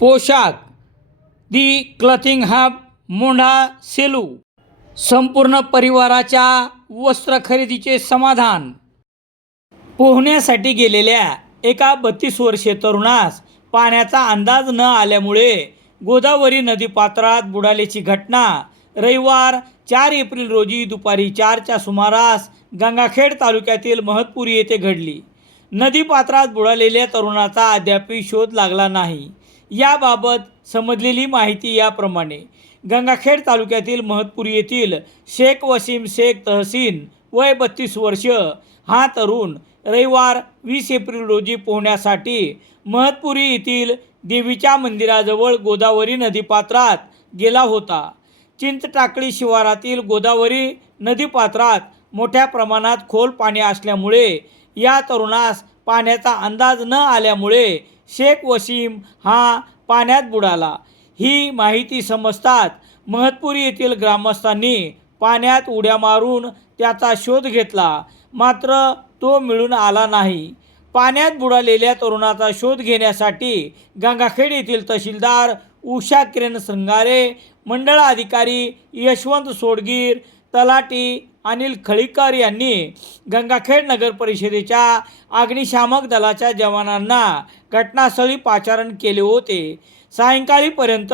पोशाख. The clothing hub Mondha Selu. संपूर्ण परिवाराच्या वस्त्र खरेदीचे समाधान. पोहण्यासाठी गेलेल्या एका बत्तीस वर्षीय तरुणास पाण्याचा अंदाज न आल्यामुळे गोदावरी नदीपात्रात बुडाल्याची घटना रविवार चार एप्रिल रोजी दुपारी चारच्या सुमारास गंगाखेड तालुक्यातील महतपुरी येथे घडली. नदीपात्रात बुडालेल्या तरुणाचा अद्यापही शोध लागला नाही. याबाबत समजलेली माहिती याप्रमाणे गंगाखेड तालुक्यातील महतपुरी येथील शेख वसीम शेख तहसीन वय बत्तीस वर्ष. हा तरुण रविवार वीस एप्रिल रोजी पोहण्यासाठी महतपुरी येथील देवीच्या मंदिराजवळ गोदावरी नदीपात्रात गेला होता. चिंचटाकळी शिवारातील गोदावरी नदीपात्रात मोठ्या प्रमाणात खोल पाणी असल्यामुळे या तरुणास पाण्याचा अंदाज न आल्यामुळे शेख वसीम हा पाण्यात बुडाला. ही माहिती समजतात महतपुरी येथील ग्रामस्थांनी पाण्यात उड्या मारून त्याचा शोध घेतला. मात्र तो मिळून आला नाही. पाण्यात बुडालेल्या तरुणाचा शोध घेण्यासाठी गंगाखेड येथील तहसीलदार उषा किरण संगारे मंडळ अधिकारी यशवंत सोडगीर तलाटी अनिल खळीकर यांनी गंगाखेड नगर परिषदेच्या अग्निशामक दलाच्या जवानांना घटनास्थळी पाचारण केले होते. सायंकाळीपर्यंत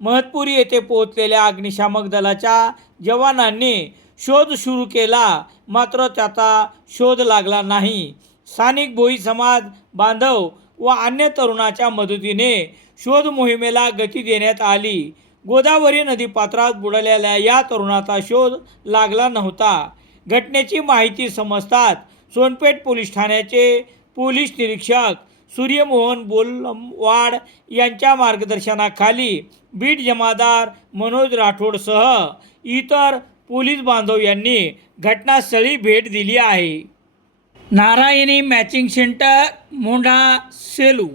महतपुरी येथे पोहोचलेल्या अग्निशामक दलाच्या जवानांनी शोध सुरू केला मात्र त्याचा शोध लागला नाही. स्थानिक भोई समाज बांधव व अन्य तरुणाच्या मदतीने शोध मोहिमेला गती देण्यात आली. गोदावरी नदीपात्रात बुडालेल्या या तरुणाचा शोध लागला नव्हता. घटनेची माहिती समजतात सोनपेठ पोलीस ठाण्याचे पोलीस निरीक्षक सूर्यमोहन बोलवाड यांच्या मार्गदर्शनाखाली बीट जमादार मनोज राठोडसह इतर पोलीस बांधव यांनी घटनास्थळी भेट दिली आहे. Narayani matching centre Mondha Selu